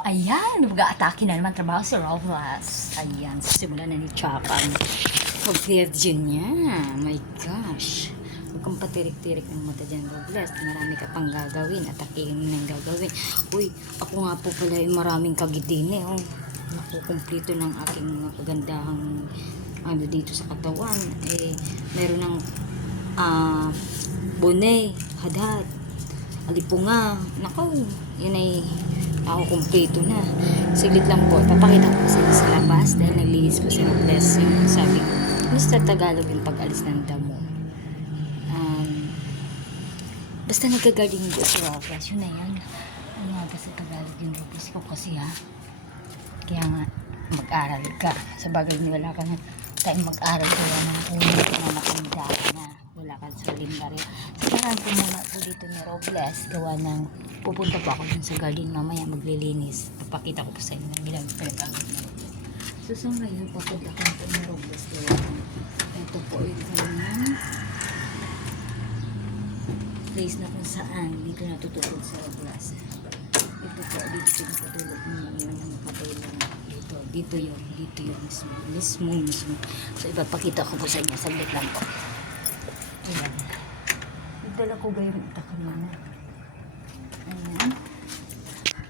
Ayan, mag-a-atake na naman trabaho si Robles. Ayan, simulan na ni Chaka. Mag-virgin niya. My gosh. Huwag kang patirik-tirik ng mata dyan, Robles. Marami ka pang gagawin. Atakihin mo nang gagawin. Uy, ako nga po pala yung maraming kagidine. Oh. Nakukumplito ng aking kagandahang ano dito sa katawan. Meron ng bone, hadhad, alipunga. Nako, yun ay ako kumpleto na. Siglit lang po, papakita ko sa labas dahil naglinis ko si Robles. Yung sabi ko, Mr. Tagalog yung pag-alis ng damo. Basta nagka-gardening ko si Robles, yun na yan. Ano nga ba sa Tagalog yung Robles ko kasi ha? Kaya nga, mag-aral ka. Sa bagay wala ka na tayo mag-aral ko yan ng unit na nakanda na. Wala ka sa lindarya. So, parang ko muna po dito ni Robles. Gawa ng pupunta po ako dun sa garden mamaya maglilinis. Papakita ko po sa inyo ng ilang pinagagawin ni Robles. So, sa ngayon, papuntakan po ni Robles. Gawa ng ito po yung kanyang place na kung saan dito natutulog sa Robles. Ito po, dito pinatulog niya yun ang makatulog. Dito yun mismo. So, ipapakita ko po sa inyo. Saglit lang po. Ayan. Nagdala ko ba yung itak kanina? Ayan.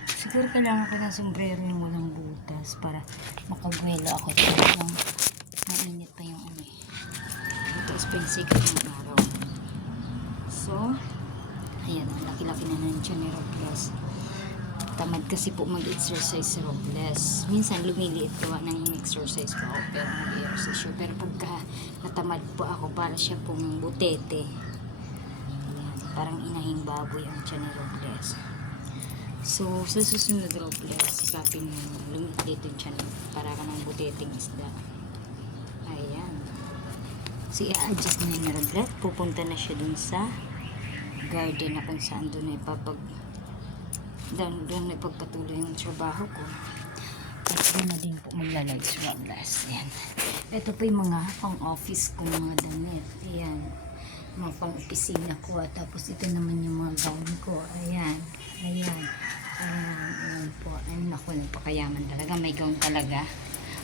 Siguro kailangan ko ng sombrero yung walang butas para makagwelo ako. Talagang mainit pa yung ano eh. Ito is pensikat ng araw. So, ayan. Laki-laki na nandiyan ni Robles. Tamad kasi po mag-exercise sa Robles. Minsan lumiliit gawa ng exercise po ako pero mag-exercise. Pero pagka natamad po ako, para siya pong butete. Ayan, parang inahing baboy ang tiyan ni Robles. So, sa susunod Robles, sikapin mo lumilit yung tiyan para ka ng buteteng isda. Ayan. So, i-adjust na yung Robles. Pupunta na siya dun sa garden na kung saan dun ay doon na pagpatuloy yung trabaho ko. At doon na din po maglalagay sa Robles. Ayan. Ito po yung mga pang-office ko, mga damit. Ayan. Mga pang-opisina ko. At tapos ito naman yung mga gown ko. Ayan. Ayan po. Ayun ako, nagpakayaman talaga. May gown talaga.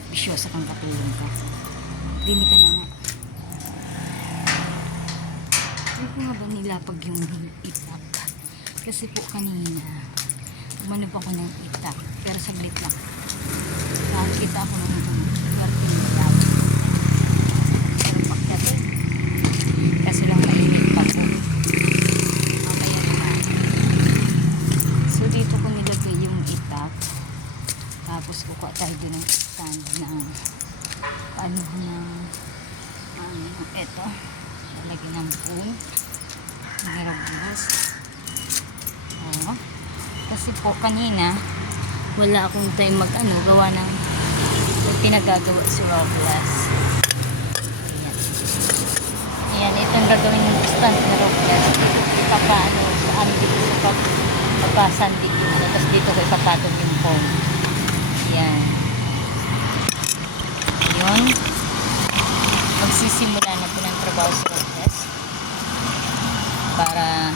Bisyosa kang katulong ka. Dini ka na nga. Hindi ko nga ba nilapag yung itak? Kasi po kanina umanap ako ng itak pero saglit lang nakakita ako ng working lab pero pagdating kasi lang mainit pa po mamaya naman. So dito ko nilagay yung itak tapos kukuha tayo doon ng stand ng ano eto lalagyan ng pool ng Robles. Kasi po kanina wala akong time gawa ng pinagagawa si Robles. Ayan, itong gagawin ng stand na Robles. Ipapaano sa andik sa pagpasandik yung tapos dito ko ipapatong yung phone. Ayan. Yun. Magsisimula na po ng trabaho si Robles para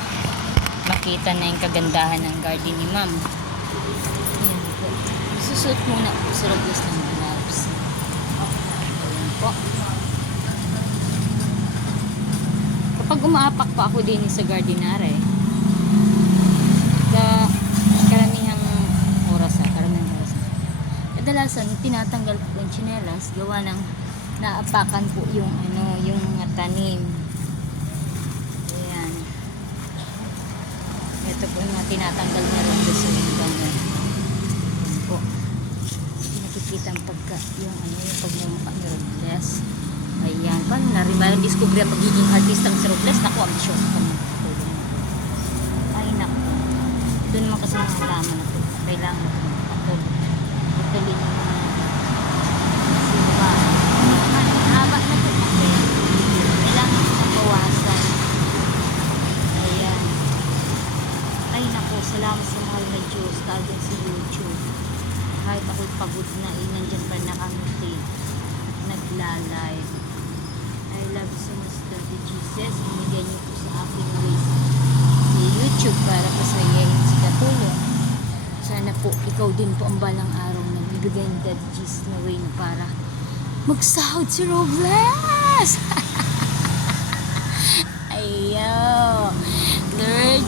makita na yung kagandahan ng garden ni Ma'am. Ayan po. Susuot muna po sa Robles ng gloves. Ayan po. Kapag umaapak pa ako din sa gardinare, karamihang oras. Kadalasan, tinatanggal po yung tsinelas, gawa ng naapakan po yung mga tanim. Ito po yung mga tinatanggal na rin sa linggang po. Nakikita ang pagka yung pagmumukha ni Robles. Ayan. Paano na rin ba discover ang pagiging artista ng si Robles? Naku, ambisyoso pa naman. Ay, naku. Doon naman kasi mga laman na ito. Kailangan ito patuloy ng sipa. Haba na ito kasi kailangan ito mabawasan. Salamat sa mahal na Diyos dahil sa YouTube. Kahit ako'y pagod na nandyan pa nakangiti nagla-live. I love you so much Lord Jesus. Binigyan niyo po sa aking ways sa YouTube para pasayahin si Katulong. Sana po ikaw din po ang balang araw na bibigyan ng God Jesus na way na para magsahod si Robles. Ayaw. Lord,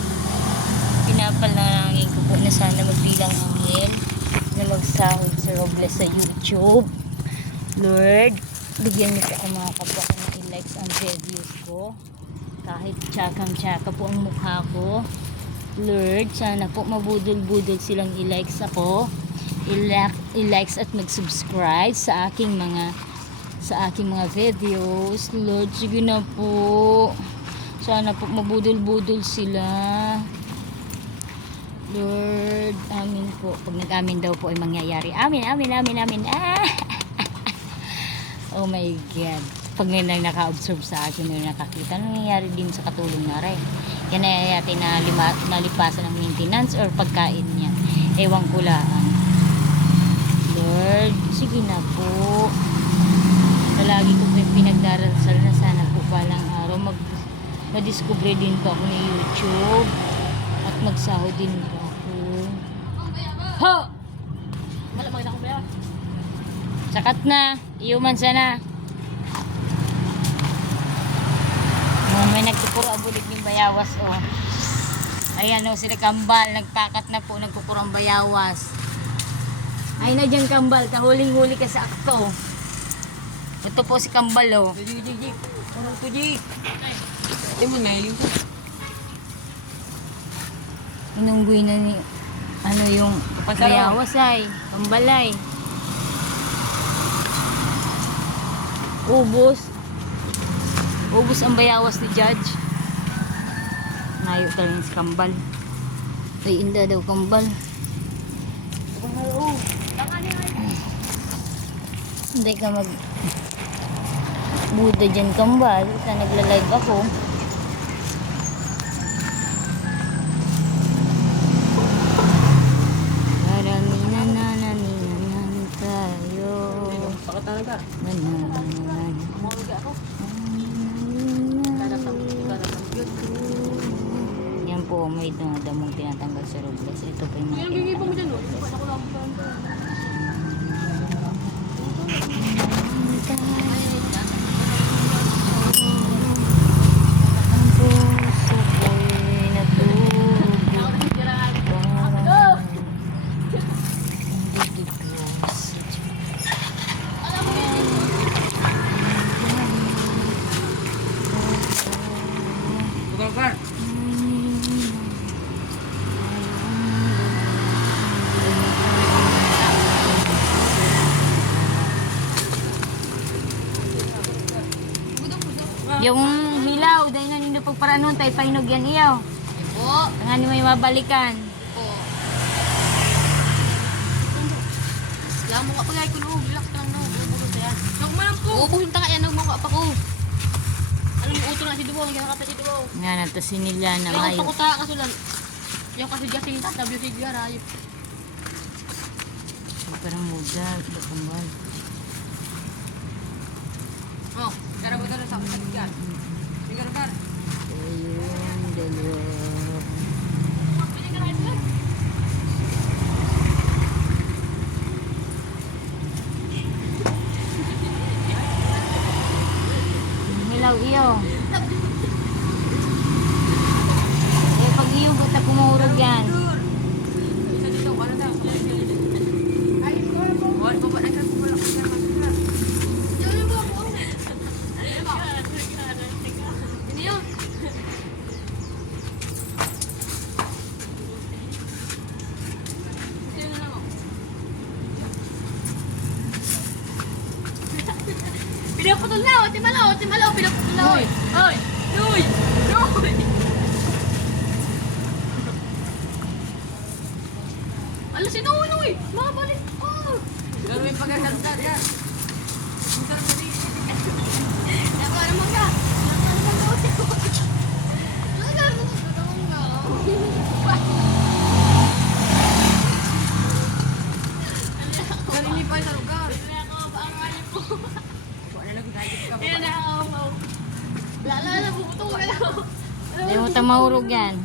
pinapalangin ko po na sana magbilang angin na magsahod si Robles sa YouTube. Lord, bigyan niyo po ako mga kapwa ko ng i-likes ang videos ko. Kahit tsakang-tsaka po ang mukha ko. Lord, sana po mabudol-budol silang i-likes ako. I-likes at mag-subscribe sa aking mga videos. Lord, sige na po. Sana po mabudol-budol sila. Lord, amin po. Pag nag-amin daw po ay mangyayari. Amin, amin, amin, amin. Ah! Oh my God. Pag may naka-observe sa akin, may nakakita, nangyayari din sa katulong na rin. Yan ay natin na nalipasan ng maintenance or pagkain niya. Ewan ko lang. Lord, sige na po. Palagi ko po yung pinagdarasal na sana po balang araw madiscover din po ako ni YouTube at magsahod din po ako. Ho! Malamang na ako ba? Sakat na. Iuman sana. May nagkukuro abulit ng bayawas oh. Ayan oh, sila kambal nagpakat na po, nagkukuro ang bayawas. Ay na dyan kambal, kahuling-huli ka sa akto. Ito po si kambal oh. Inunggoy na ni ano yung bayawas ay kambal ay ubos ang bayawas ni Judge. Nayo talagang si kambal. Ay, inda daw kambal. Hindi ka Buda dyan kambal. Sa nagla-live ako. Nananananan tayo. Talaga. Yan po, may damong tinatanggal sa Robles. Ito pa yung mga tinatanggal. Ang puso ko'y natulog. Yung hilaw, dahil na nindo pagparanon, tayo painog yan iyaw. Po. Nga ni may mabalikan. Po. Lamo ka pagay ko no, relax lang no. Bubulo sa yan. Nagmalam po. Ubuhin ta kaya nagmukha pa ko. Alam mo utol na si Dubo, nagkakata si Dubo. Nga nato sinila na Yung mayo. pakuta kasulan. Yung kasi gasing tatabi si Gara. Parang muda, bakambal. Oh, gara-gara sa katigan. Gara-gara. Ayun, dalawa. Hilaw iyo. Eh, pag iyo, ba't na kumurog yan? Isa dito, ano daw? Ay, wala pa ba nagkakula ko sa mga. Diyan ba ako? Ini yun. Pinaputol na, timalaw, pinaputol na. Hoy, hoy, hoy, hoy. Alas si Noy, mga balik. Oh. Garo yung pagkakalutad yan. Nako naman ka. Nalilipay sa lugar. Ayan na ako. Lala na, bubutong ka na. Hindi mo tamahurog yan.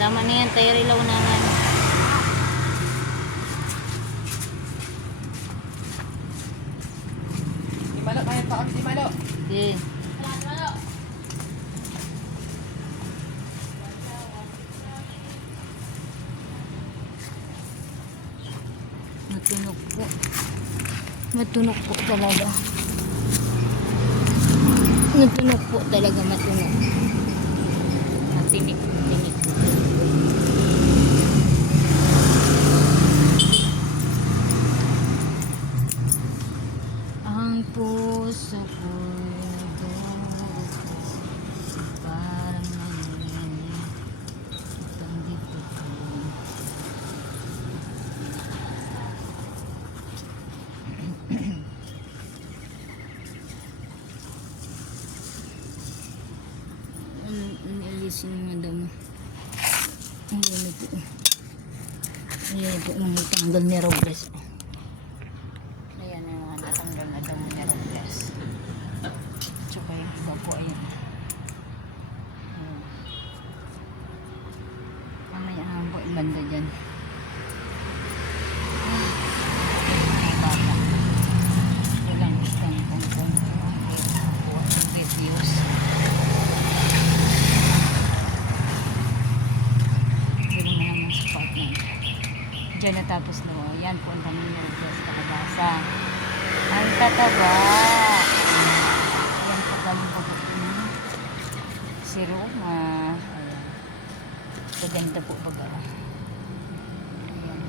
Tama na yan, tayo rilaw na nga. Di Malo, kaya pa kami Di Malo. Okay. Matunog po. Matunog po talaga. Matunog po talaga, matunog. Matinik po. Ang puso ko'y dugo, parang nanginginig ang dito ko. Alisin yung mga damo. Ayan po. Ayan po nang itanggal ni Robles. Ayan yung mga natanggal na damo ni Robles. Tsaka yung iba po, ayan. Ayan. Mamaya ang po ibanda dyan. Mga bata. Walang isang kung reviews. Diyan natapos na. Yan po ang dami ng Diyos kakabasa. Ang tataba. Yan po galing po si Roma. Ayan. Paganda po baga. Ayan.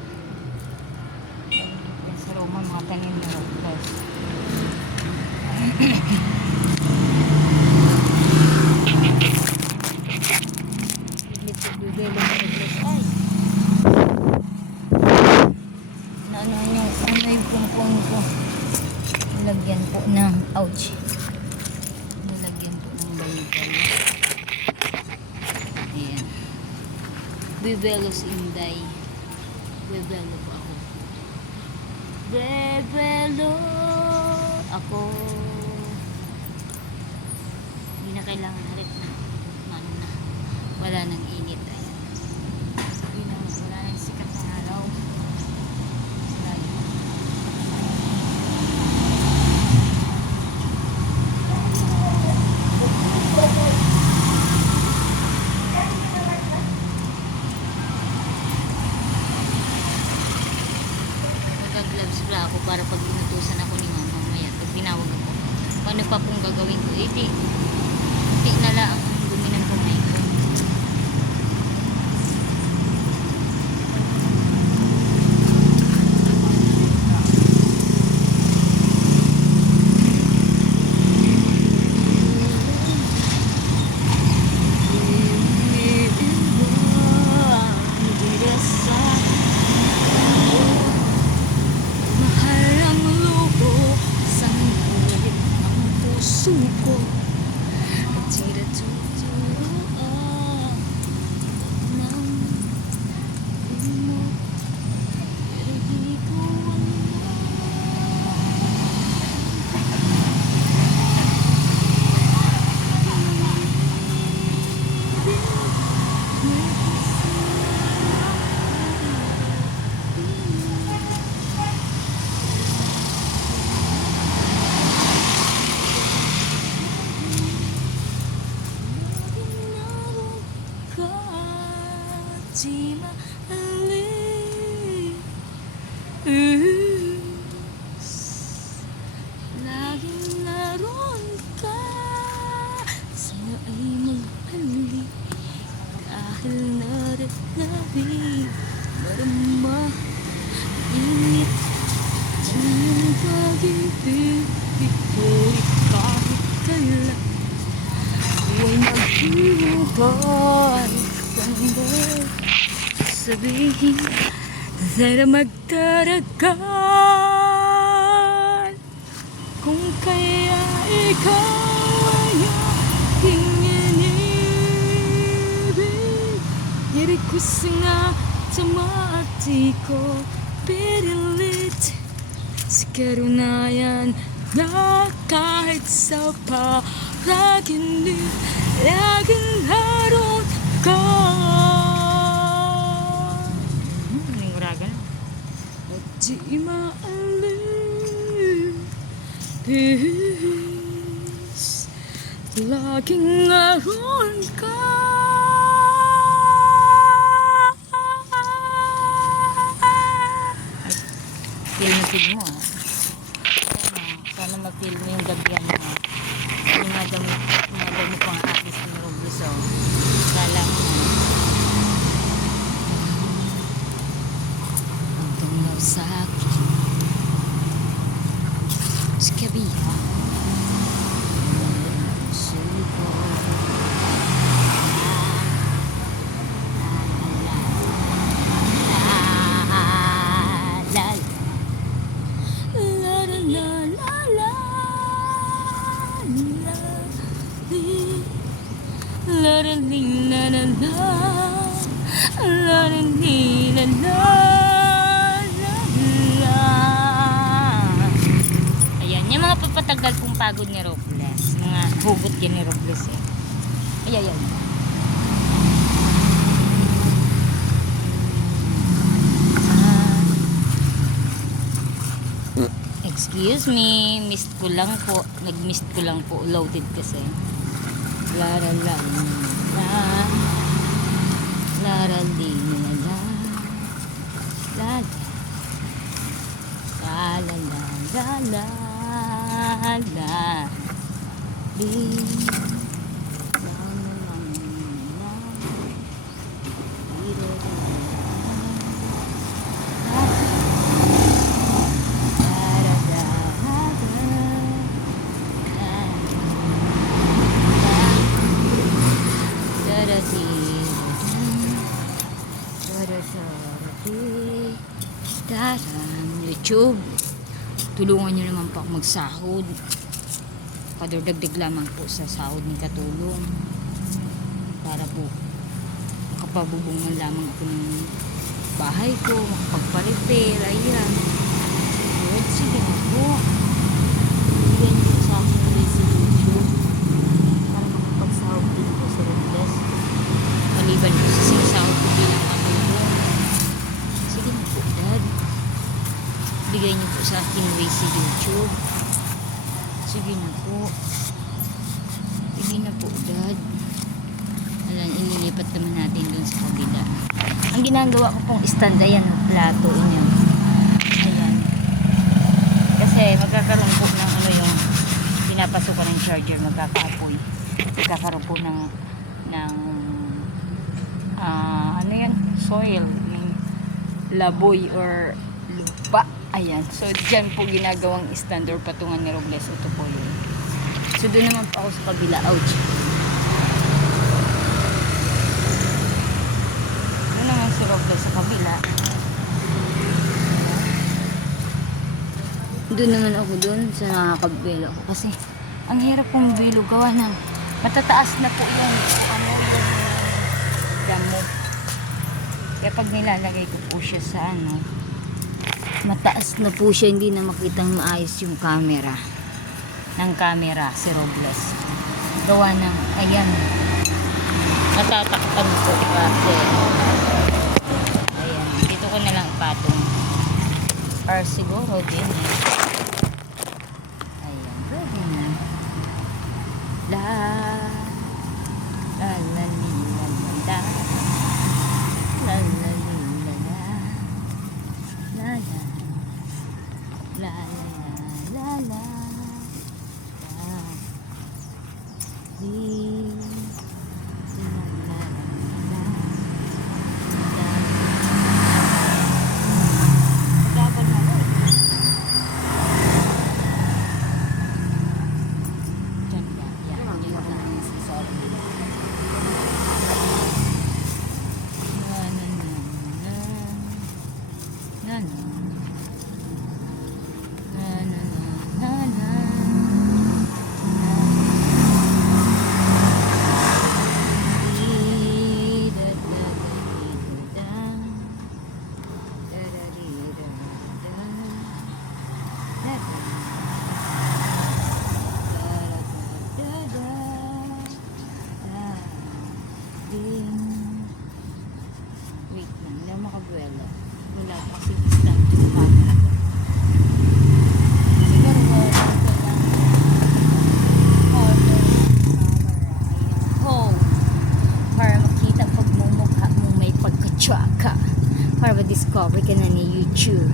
Yan si Roma, mga tanim na Robles. Bibili ng Robles. Ay! Ano yung pumpong ko. Nilagyan po ng ouch. Nilagyan po ng bayikal. Ayan. Bibelos Inday. Bibelo po ako. Bibelo ako. Hindi na kailangan halit na. Ano na. Wala nang init. Ayan. Wala nang sikat na araw. Gloves pala ako para pag inutusan ako ni mama mamaya pag tinawag ako paano pa pong gagawin ko di na lang ang dumi ng kamay ko. Suko at tira tuturo ng imo pero di ko di mahalin. Laging naroon ka, sa'yo ay maghalik dahil naranabi marama init ng pag-ibig ko'y kahit kailan huwag maghihintay sandal sabihin sana magtaragan kung kaya ikaw ay aking inibig diri ko nga sa mati ko pinilit sa karunayan na kahit sa panaginip laging naroon ka. aking aron ka. Feel mo, feel mo ah. Sana ma-feel mo yung gabihan mo. Madami pang artist ni Robles oh. Kala mo na. Hanggang daw sa akin. Skabiha. Suko. Ayan, yung mga papatagal pong pagod ni Robles. Mga hugot yan ni Robles eh. Ayan. Excuse me, missed ko lang po. Nag-missed ko lang po. Loaded kasi. La la la la la la di la la la la la la la la di la la la YouTube, tulungan nyo naman po ako magsahod. Padordagdag lamang po sa sahod ni Katulong para po makapabubungan lamang ako ng bahay ko, makapagpa-repair. Ayan, Lord, sige na po, bigyan nyo sa akin ulit sa YouTube para makapagsahod din po sa Robles maliban po sa sinasahod ko bilang Katulong. Sige na po, Dad, bigay niyo po sa akin way sa YouTube. Sige na po. Sige na po, Dad. Alam, inilipat naman natin dun sa kabila. Ang ginagawa ko pong stand, ayan, plato inyo. Ayan. Kasi magkakaroon po ng ano yung pinapasukan ng charger, magkakaapoy. Magkakaroon po ng ano yan, soil, ng laboy or lupa. Ayan. So, dyan po ginagawang stand or patungan ni Robles. Ito po yun. So, doon naman po ako sa kabila. Ouch. Doon naman si Robles sa kabila. Doon naman ako doon sa nakakabilo ko. Kasi, ang hirap pong bilo gawa ng matataas na po yung yung damo. Kaya pag nilalagay ko po siya sa mataas na po siya, hindi na makitang maayos yung camera si Robles gawa ng ayan natatakpan po kasi ayan, dito ko na lang ipatong or siguro din ayan, pwede na la la la li la la la la la li la la la la la la la la Wait lang, hindi ako makabuelo. Wala pa kasi stand. Chaka. Para ma-discover ka na ni YouTube.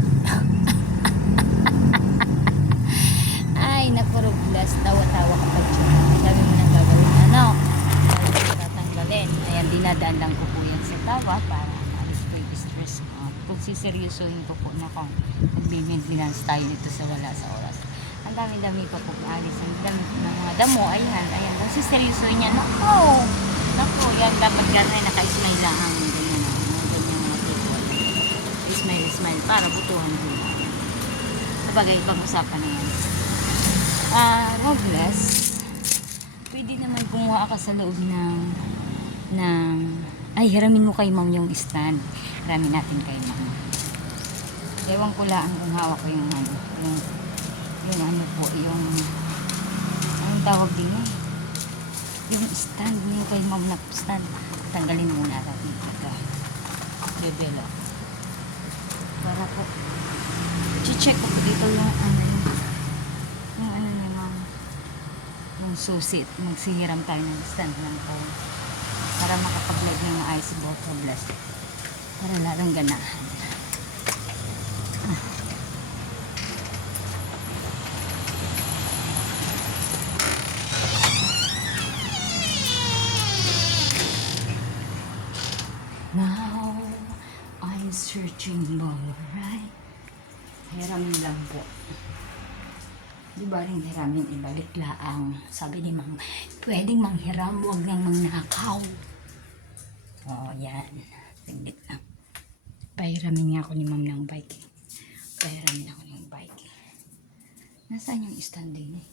Ay, naku, Robles. Tawa-tawa ka pa dyan. Sabi mo nang gagawin. Ano? Sabi mo tatanggalin. Ayan, dinadaan lang ko po yan sa tawa para maalis ko yung stress ko. Kung siseryosohin ko po na kung mag-maintenance tayo dito sa wala sa oras. Ang dami-dami pa po maalis. Ang dami ng mga damo. Ayan, ayan. Kung siseryosohin yan, naku, yan dapat gano'n naka-smile lang ang ganyan na. Mga ganyan mga people. Smile para butuhan ko. Sabagay, ibang usapan na yan. Robles, pwede naman kumuha ka sa loob ng ay, hiramin mo kay ma'am yung stand. Hiramin natin kay ma'am. Ewan ko lang kung hawak ko yung ano, yung ano po, yung anong tawag din eh? Yung stand, yung kay ma'am na stand. Tanggalin muna natin ito. Develop. Para po, check ko po dito yung ano niya ma'am. Yung susit. Magsihiram tayo ng stand ng phone. Para makapag-live ng maayos si Boto Bless. Para lalong ganahan. Now, I'm searching for right. Hiramin lang po. Di ba rin hiramin, ibalik laang. Sabi ni ma'am, pwedeng manghiram, huwag nang mangnakaw. Oo, yan. Tingit lang. Pahiramin nga ako ni ma'am ng bike. Pahiramin ako ng bike. Nasaan yung stand din eh?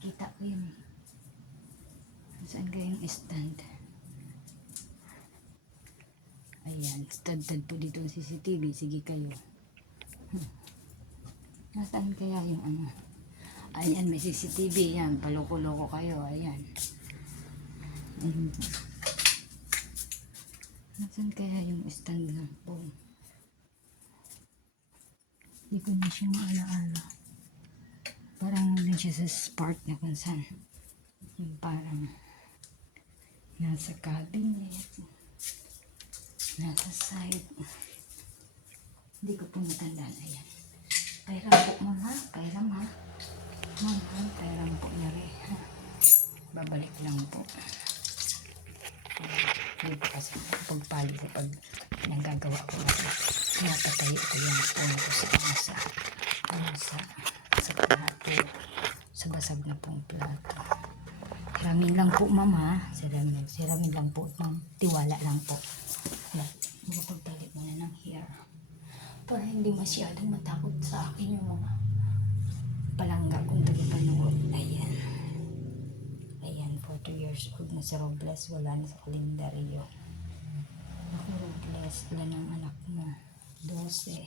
Kita ko yun eh. Nasaan kaya yung stand? Ayan, stand po dito ang CCTV. Sige kayo. Nasaan kaya yung ano? Ayan, may CCTV yan. Paloko-loko kayo. Ayan. Ayan. Nasaan kaya yung stand ng phone? Hindi ko na siya maalaala. Parang nandun siya sa Spark na kung saan. Yung parang nasa cabinet. Nasa side. Hindi ko po natandaan. Ayan. Pairam po mama. Pairam ha. Mama, pairam po niya rin. Babalik lang po. Hindi po kasi pagpali sa pag nagagawa ko kasi napatayo ko yung phone ko sa plato. Sa basag na pong plato. Siramin lang po mama. Siramin lang po. Tiwala lang po. Magpagtali muna ng hair. Para hindi masyadong matakot sa akin yung mga palangga kung tagapanood. Ayan. Ayan, 40 years old na si Robles. Wala na sa kalendaryo. Ako Robles, ilan ang anak mo? 12.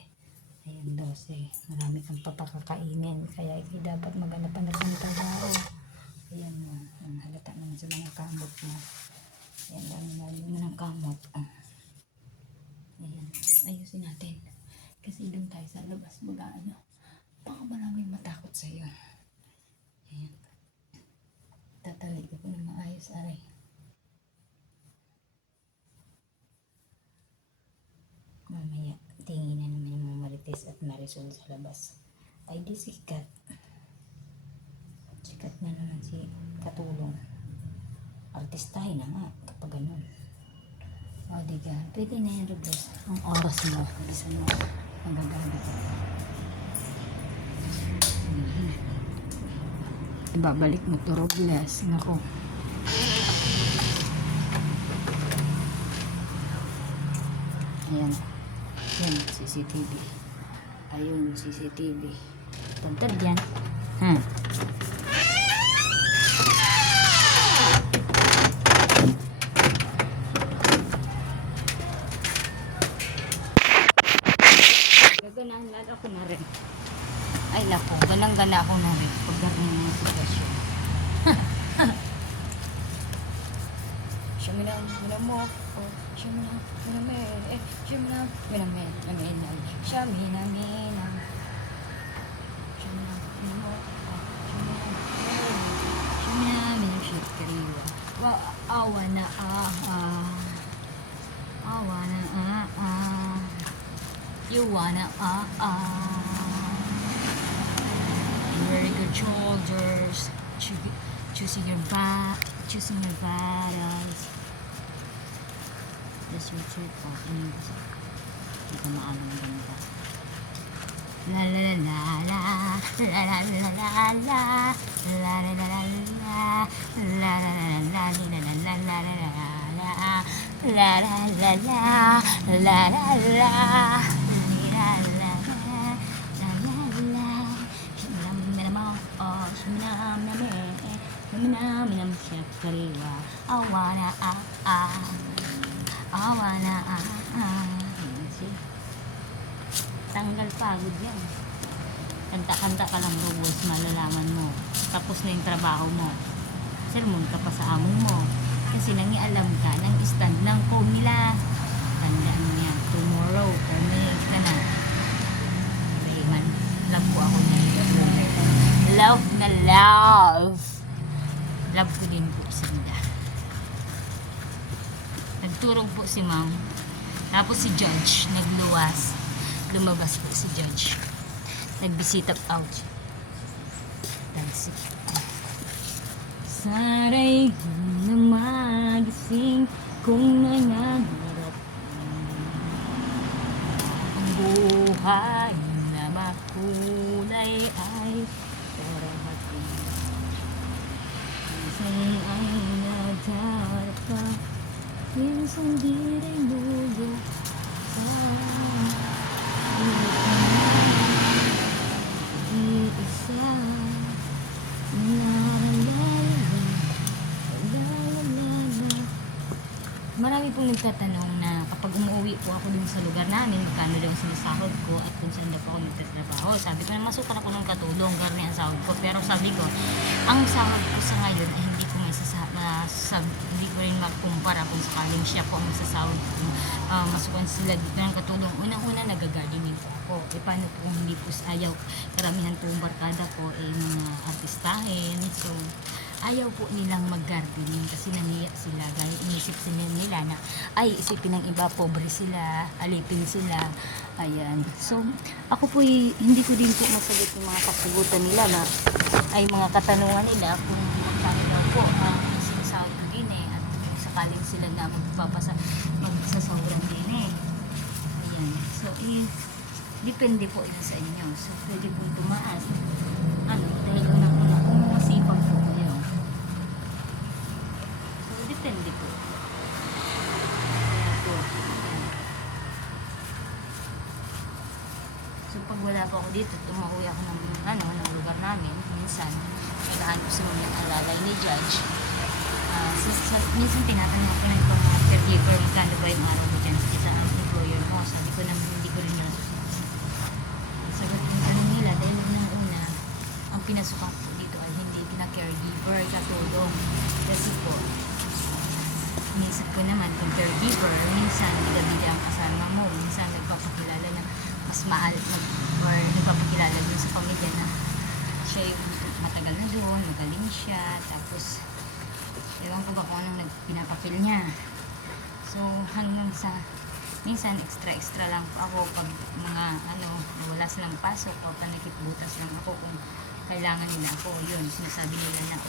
Ayan, 12. Marami kang papakakainin. Kaya hindi dapat maghanap na ng trabaho. Ayan mo. Ang halata naman sa mga kamot mo. Ayan, dami mo ng kamot. Ayan, ayusin natin. Kasi doon tayo sa labas mag-ano. Baka maraming matakot sa'yo. Ayan. Tatali ko po na maayos, aray. Mamaya, tingin na naman yung mga Marites at Marisol sa labas. Ay, di sikat. Sikat na naman si Katulong. Artistahin na nga kapag ganun. O, diga. Pwede na yan, Robles. Ang oras mo. Bisa mo. Magagamit. Ibabalik mo to, Robles. Nako. Ayan. Ayan, CCTV. Ayun, CCTV. Tantad yan. Ganahan ako na rin. Ay naku, ganang-gana ako na rin. Pag ganang mga sitwasyon. Siyamina, minamo. Siyamina, miname. Siyamina, miname. Siyamina, Siyamina, minamo. Siyamina, minashit kariwa. Awa na, awa na, you wanna very good shoulders, choosing your battles. That's your trip po. Hindi ka maalam ganda. La la la la la la la la la la la la la la la la la tanggal pagod yan. Kanta-kanta ka lang rules, malalaman mo. Tapos na yung trabaho mo. Sermon ka pa sa amo mo. Kasi nangialam ka ng stand ng phone nila. Tandaan mo yan. Tomorrow, terminate ka na. Rayman, love ko ako na love na love. Love ko din po sila. Nagturog po si ma'am. Tapos si judge, nagluwas. Lumabas po si judge. Nagbisita out. That's it. Sana'y na magising kung nangangarap ang buhay na makulay ay darating. Minsan ay nadarap ka, minsan di rin lulog ka. Marami pong nagtatanong na kapag umuwi po ako dun sa lugar namin, magkano daw sinasahod ko at kung saan daw po ako nagtatrabaho. Sabi ko na masukar ako ng katulong, garni ang sahod ko. Pero sabi ko, ang sahod ko sa ngayon ay hindi ko hindi ko rin magkumpara kung sakaling siya po ang masasahod ko. Masukan sila dito ng katulong. Unang-una nagagardening po ako. E paano po kung hindi po ayaw, karamihan po barkada ko mga artistahin. So, ayaw po nilang mag-gardening kasi nangiyak sila dahil inisip sila nila na ay isipin ng iba, pobre sila, alipin sila. Ayan. So, ako po hindi ko din po masagot yung mga kasagutan nila na ay mga katanungan nila kung magkano daw po ang sinasahod ko din at sakaling sila na magsasawran din Ayan. So, depende po yun sa inyo. So, pwede po tumaas. Dahil unang-una kung masipag po kayo. Depende po. Kaya po. Ayan. So pag wala po ako dito, tumauwi ako ng lugar namin. Minsan, naghahanap sa mga alalay ni Judge. Minsan tinatanong ko na yung mga caregiver, magkano ba yung araw mo dyan sa employer mo. Sabi ko na hindi ko rin nasusunod. Sagot yung tanong nila, dahil una, ang pinasukan ko dito ay hindi pina-caregiver, katulong. Kasi po, inisip ko naman kung caregiver, minsan bida-bida ang kasama mo, minsan nagpapakilala na mas mahal or nagpapakilala dun sa pamilya na siya yung matagal na doon, magaling siya, tapos ewan ko ba kung anong pinapapil niya. So hanggang sa minsan extra lang ako pag mga wala silang pasok o panikit-butas lang ako kung kailangan nila ako. Yun, sinasabi nila na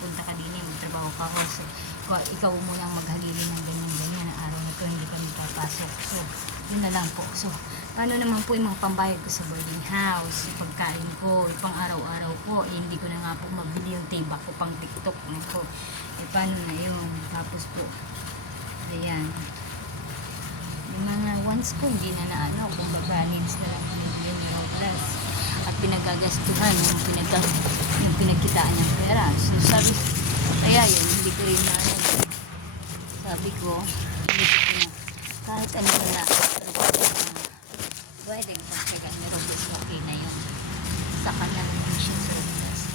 punta ka din, magtrabaho ka ako. So, ikaw muna ang maghalili ng ganyan na araw na ito, hindi ka magpapasok. So, yun na lang po. So, paano naman po yung mga pambayad ko sa boarding house, yung pagkain ko, yung pang araw-araw po, hindi ko na nga po mabili yung tiba ko pang TikTok na ko. Paano na yun? Tapos po, ayan. Yung mga wants ko, hindi na kung needs na lang yung plus. At pinagagastuhan yung pinagkitaan ng pera. So, sabi, kaya yun, hindi ko rin sabi ko, inisip ko na, kahit ano na pwedeng pagkagan na Robles, okay na yun. Sa kanyang mission service.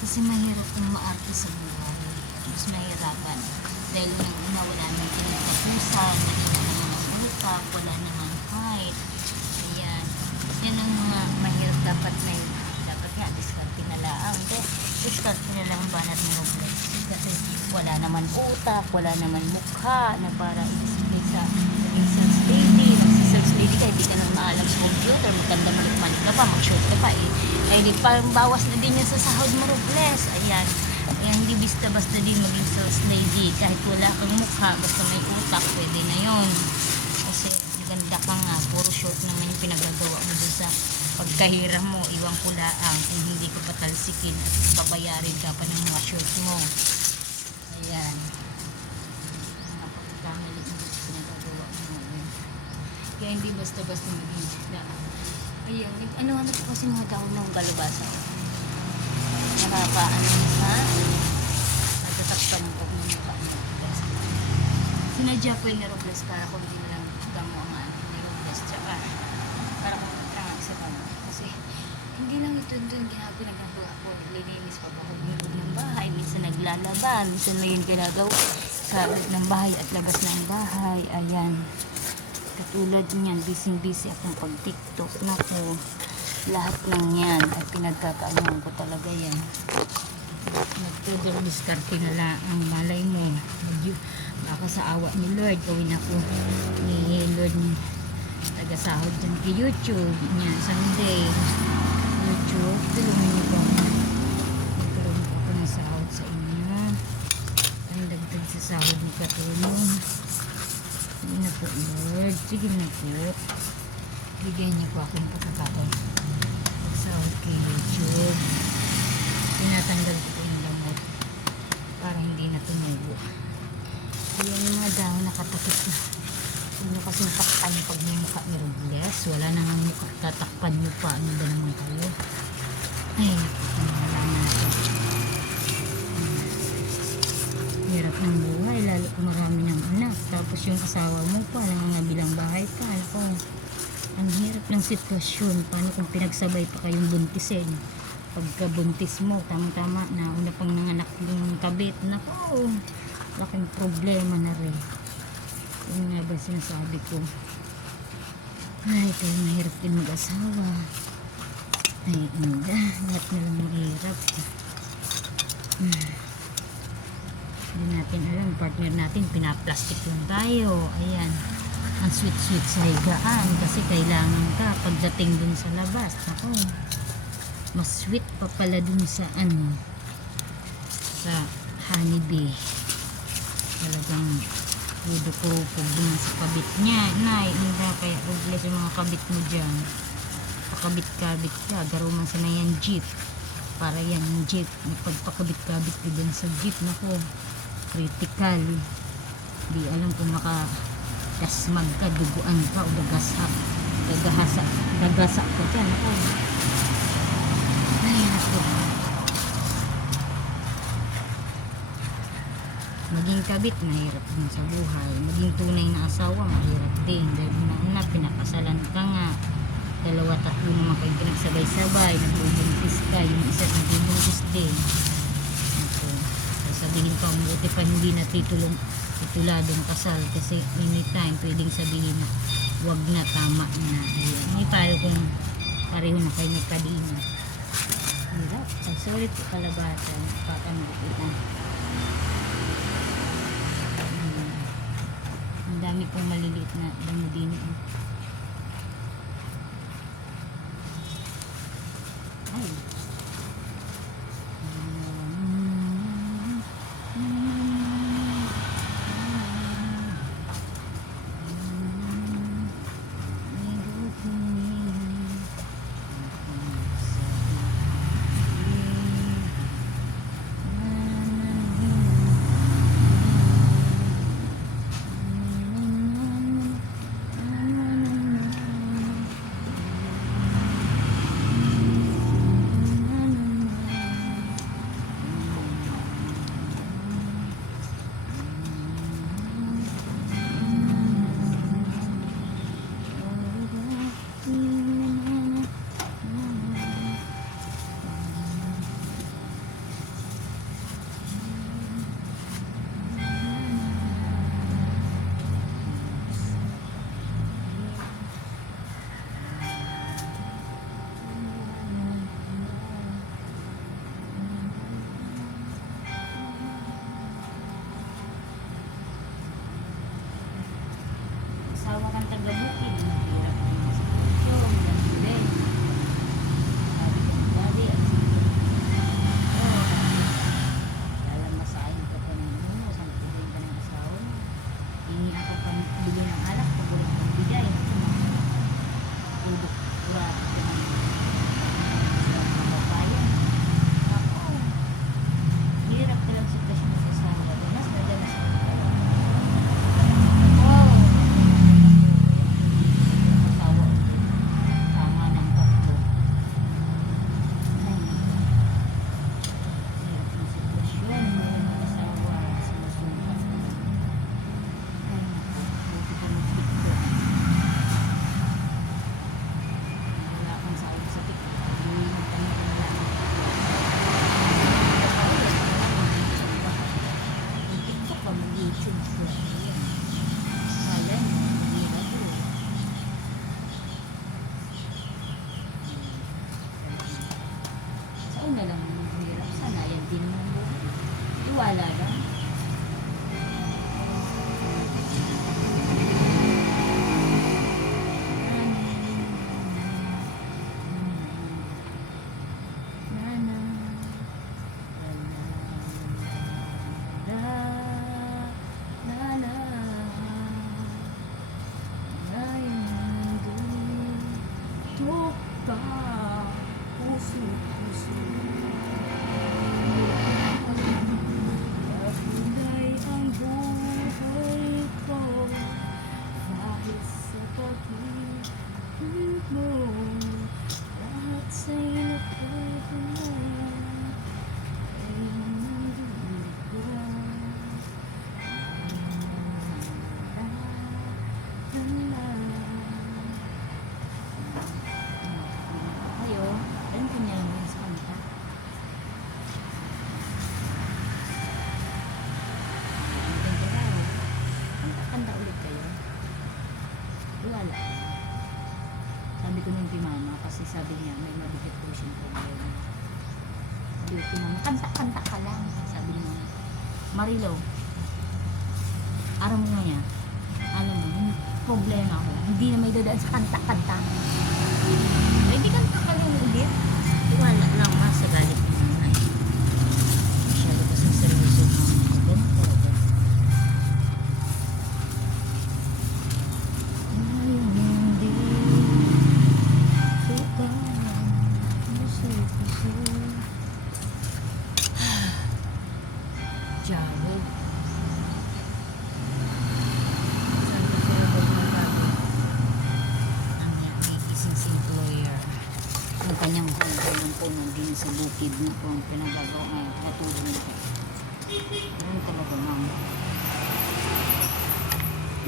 Kasi mahirap kung maarte sa buhay. Mas mahirapan. Dahil nang una, wala nang pinagkapusan, hindi naman masukap, wala namang height. Ayan. Yan ang mga mahirap dapat nga, diskarte na lang. Diskarte na lang ang banat ng Robles. Kasi wala naman utak, wala naman mukha na para i-display sa sales lady. Si sales lady kahit di ka lang alam sa computer, maganda malikmalik ka pa, mag-shoot ka pa eh. Ay di parang bawas na din yan sa sahod mo, Robles. Ayan. Ayan, hindi basta-basta din maging sales lady. Kahit wala kang mukha, basta may utak, pwede na yon. Kasi ganda ka nga, puro short naman yung pinagagawa mo dun sa pagkahirap mo, iwang pulaang kung hindi ka patalsikin at pabayarin ka pa ng mga short mo. Ayan. Napagkamali mo sa pinagagawa mo ngayon. Kaya hindi basta-basta maging isda. Ayan, ano po kasi mga daon ng galubasa. Nakakaano sa natatakpan ng ng mukha niya. Sinadya po yung Robles para kung hindi na lang damo ang ni Robles. Tsaka para kung isa pa na. Kasi hindi lang ito doon ginagawa ko. Lilinis pa po ako ng bahay. Minsan naglalaba. Minsan may yung ginagawa sa loob ng bahay at labas ng bahay. Ayan. Katulad niyan, busy akong pag-tiktok na po. Lahat ng yan ay pinagkakaanoan ko talaga yan. Nagtuturo-diskarte na lang ang malay mo. Baka sa awa ni Lord, gawin ako ni Lord taga-sahod dyan kay YouTube. Yan, someday. YouTube, tulungan niyo po. Tulungan po ako ng sahod sa inyo. Ang dagdag sa sahod ni katulong. Sige na po, Lord. Sige na po. Bigyan niyo po akong pagkakataon. Pagsahod kay YouTube. Tinatanggal ko po yung lamot para hindi na tumubo. Ayan yung mga daw nakatakip na. Huwag nyo kasing takpan yung pagmumukha ni Robles. Wala na nga mukha. Tatakpan nyo pa. Ano ba naman kayo? Ay, nakakalaman na ito. Hirap ng buhay. Lalo kung marami ng anak. Tapos yung asawa mo pa. Nangangabilang bahay pa. Ako. Ang hirap ng sitwasyon. Paano kung pinagsabay pa kayong buntisin? Pagkabuntis mo, tama-tama na una pang nanganak yung kabit. Nako, laking problema na rin. Yung nga ba sinasabi ko? Ay, kaya mahirap din mag-asawa. Ay, hindi. Lahat na lang mahirap. Hindi natin alam. Partner natin, pinaplastic lang tayo. Ayan. Ang sweet-sweet sa higaan. Kasi kailangan ka pagdating dun sa labas. Ako, mas sweet pa pala dun sa sa honeybee. Talagang pudok-rupog dun sa kabit niya. Nay, hindi kaya Robles yung mga kabit mo dyan. Pakabit-kabit ka. Garo man sa na yan jeep. Para yan yung jeep. Pagpakabit-kabit ka dun sa jeep. Nako, critical. Di alam kung makakasmag ka, duguan ka o dagasak. Dagasak ka dyan. Nako. Ay, nako. Maging kabit, mahirap din sa buhay. Maging tunay na asawa, mahirap din. Dahil una, pinakasalan ka nga. 2, 3 naman kayo pinagsabay-sabay. Nagbubuntis ka. Yung isa nagbubuntis din. Okay. Sabihin pa, buti pa hindi na tituladong kasal. Kasi anytime, pwedeng sabihin na wag na, tama na. Hindi tayo kung pareho na kayo nagkadina. Hirap. Ay, sorry po kalabasa. Pakambukitan. Ang dami pong maliliit na damo din. Ay. Asawa kang taga-bukid. Hirap din sa Wala. Sabi ko nung kay mama kasi sabi niya may mabigat po siyang problema. Sabi ko kay mama, kanta-kanta ka lang. Sabi niya, Marilo, aram mo nga niya, alam mo, yung problema ko, hindi na may dadaan sa kanta-kanta. Eh, di kanta ka lang ulit. Wala lang ma, sa galit mo nga eh. Masyado kasing seryoso mo. Ganun talaga. Ay, hindi ko kaya puso. Jabo. Saan ka sila magmagabi? Ang isang employer. Ang kanyang hanggang po nandun sa bukid na po ang pinagagawa ngayon. Natulog na po. Ganun talaga ma'am.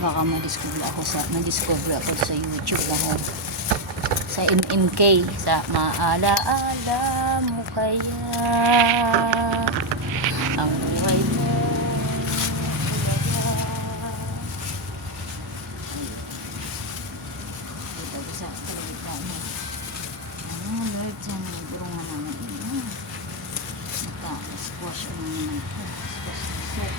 Baka na-discover ako sa YouTube ako. Sa MMK. Sa maalaala mo kaya ang buhay mo. Ito sa kalagitnaan mo. Lord, sana nagurungan naman ino. Naka-squash ano naman ito. Squash na soup.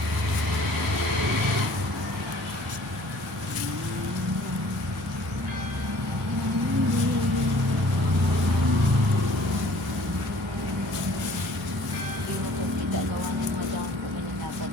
Hindi mo ito kita gawa ng madang kung dapat.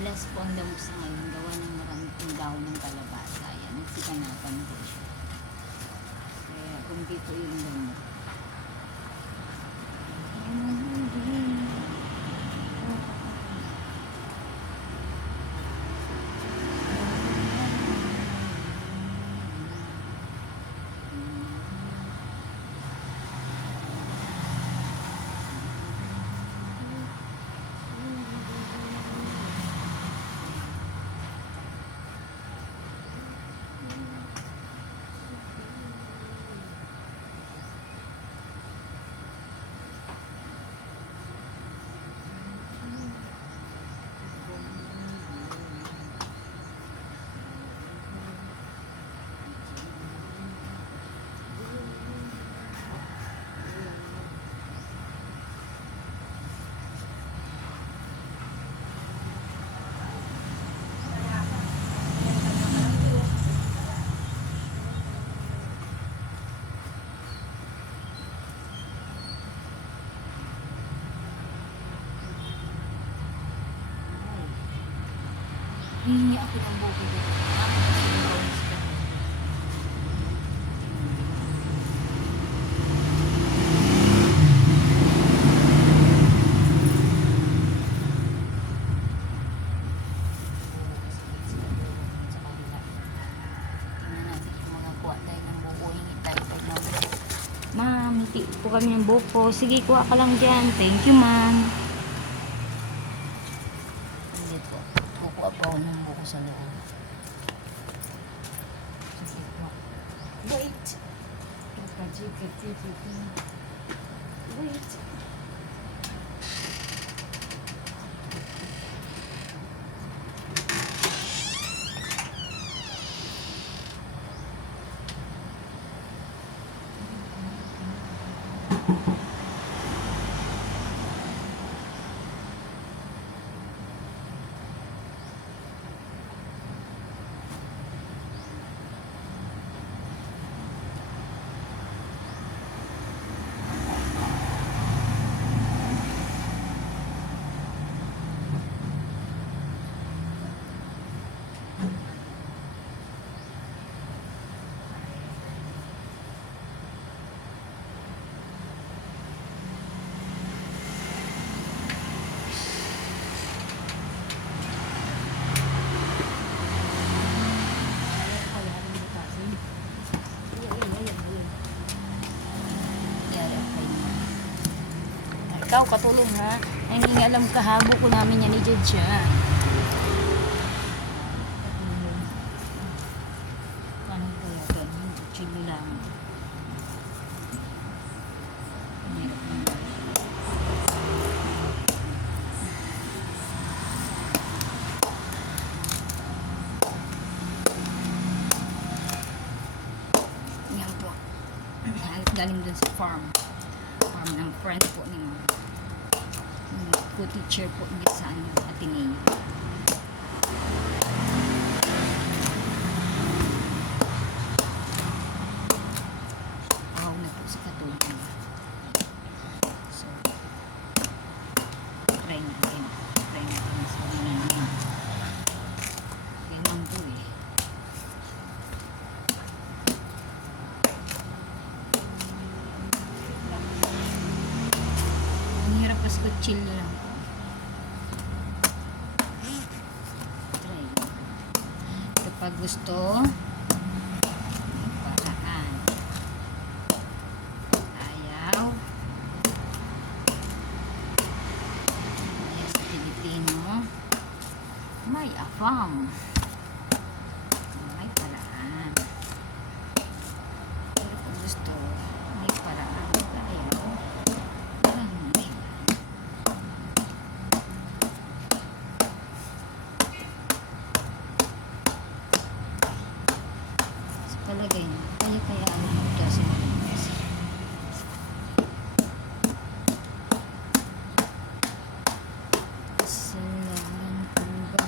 Last po ang lamok sa ngayon, gawa ng maraming pong dahon ng kalabasa. Yan, nagsikanapan po siya. Kaya kung dito yung lamok. Hihingi ako ng buko dito. Ma'am, hindi po kami ng buko. Sige, kuha ka lang dyan. Thank you, ma'am. Hindi po. Kukuha po ako ng buko sa loob. Sige po. Wait. Wait. ikaw, katulong ha. Ang alam kahabo ko namin yan ni Jed siya. Paano ba ito? Chili lang. Yan po. Galing dun sa farm ng friend po ni Mama. Co-teacher po ni sa Ateneo. Ahaw na po sa katulong. So, try natin sa namin. Ganun po eh. Ang hirap pas kutsilyo lang po. Try. Kapag gusto, paraan. Ayaw. Ayaw sa Pilipino. May afam. May paraan. Pero kung gusto, may paraan. Ayaw. Parang may. Sa palagay na, kaya alam mo ito sa Pilipinas. Kasalanan ko ba?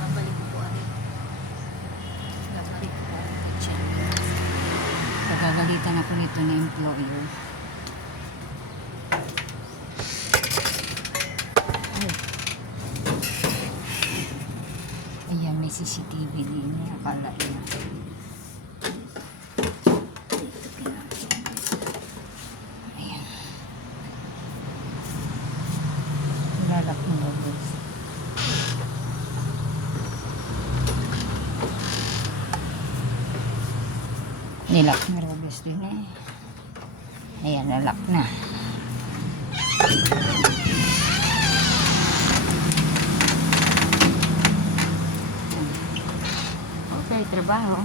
Babalik ko po ari. Babalik ko ang kitchen. Pagagalitan ako nito na employer. Ay. Ayan, may CCTV din. Akala yun. Ayan. Lalak mo guys. Nilak na Robes din eh. Ayan, nalak na. Okay, trabaho.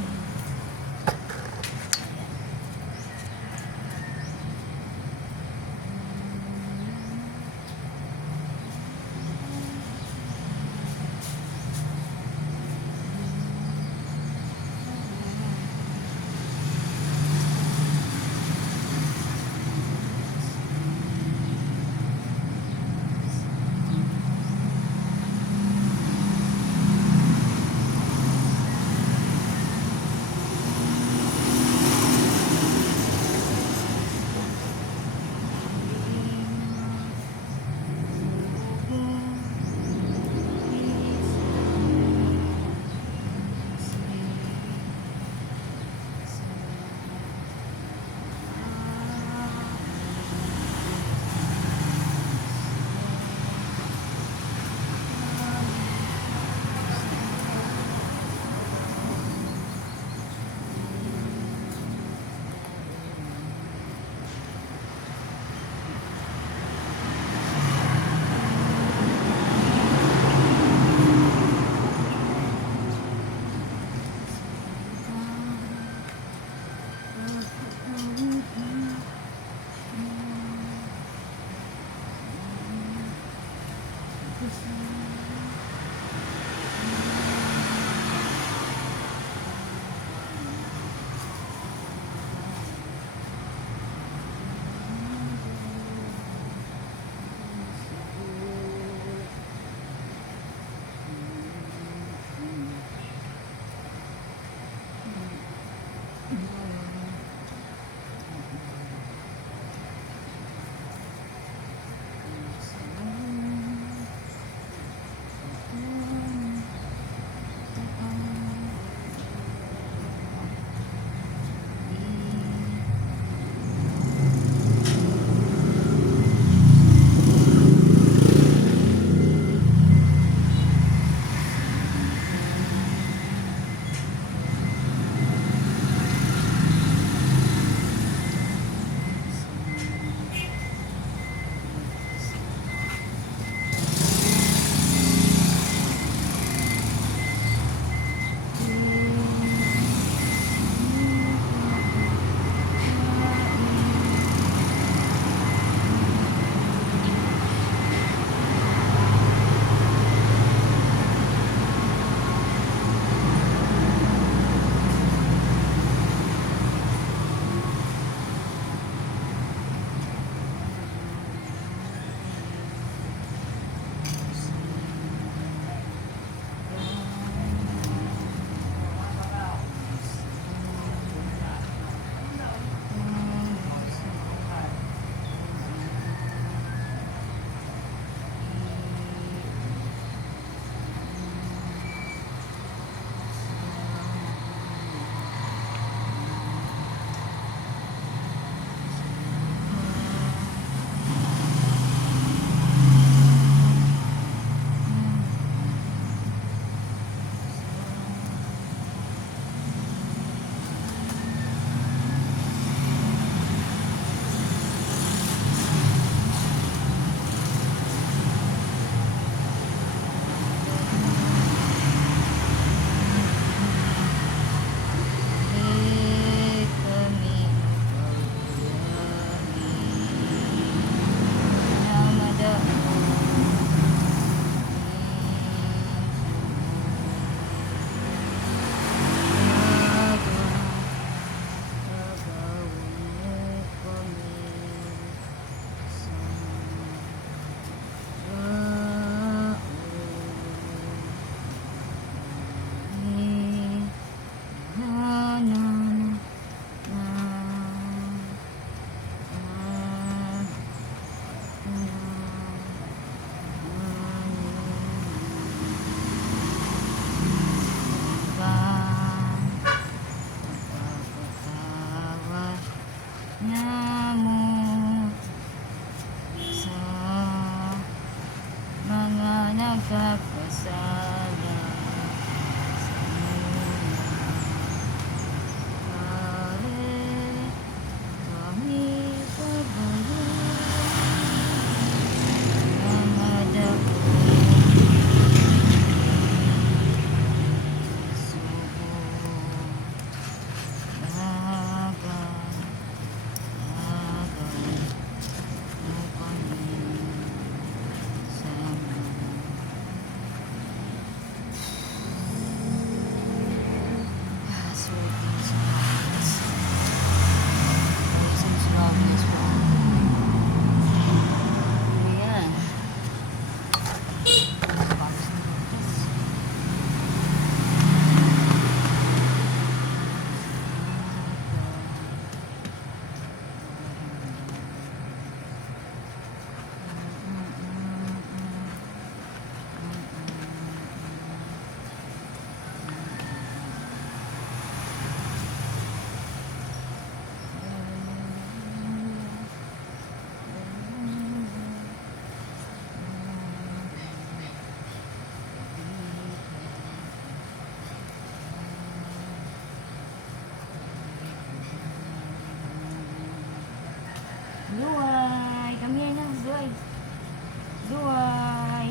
Luway.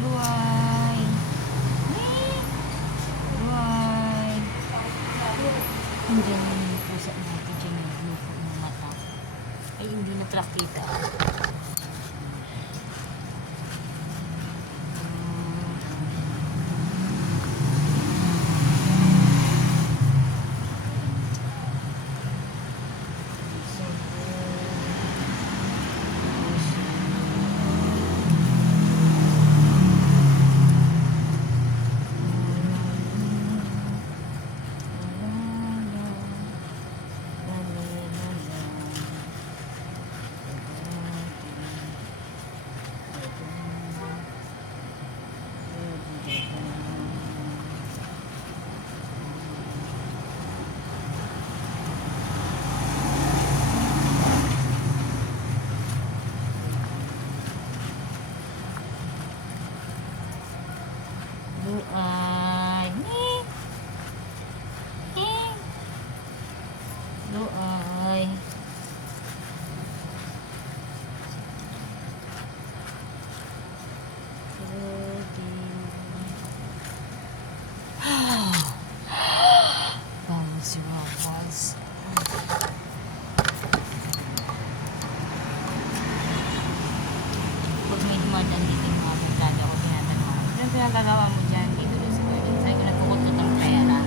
Luway. Luway. Nandiyan yung pusa natin dyan yung lufo ng mata. Ay, hindi na trakita. Luay. Luay. Bawal si Wawas. Pag may dumadaan dito yung mga barkada ko, tinatanong ako, ano pinagagawa mo dyan? Dito doon sa garden. Sabi ko, nagkukultot ng kaya na.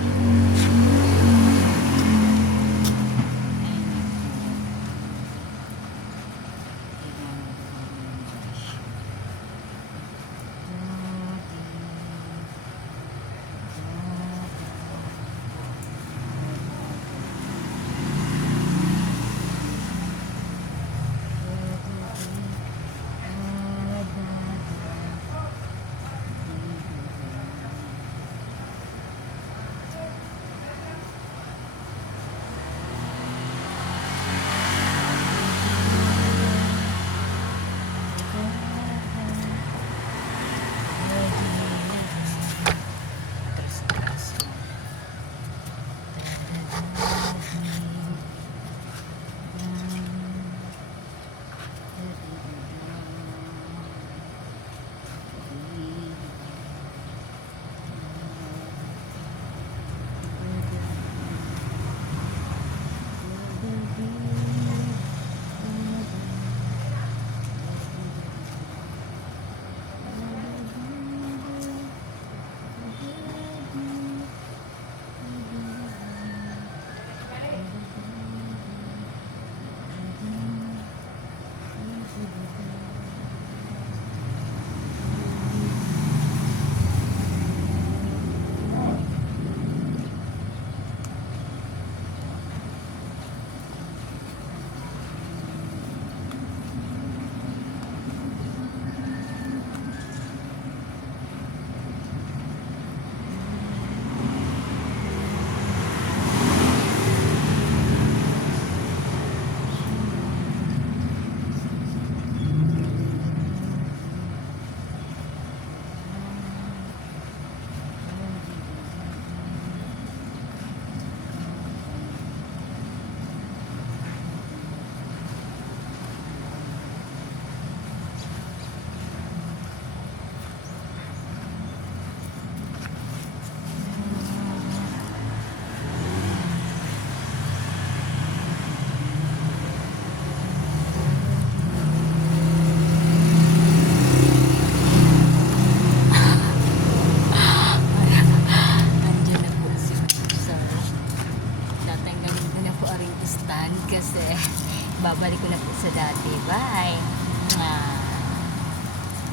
babalik ko na po sa dati. Bye!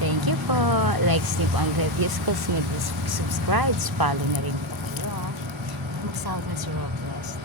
Thank you po. Like niyo po ang reviews ko. Subscribe. Follow na rin po kayo. Magsahod na si Roblox.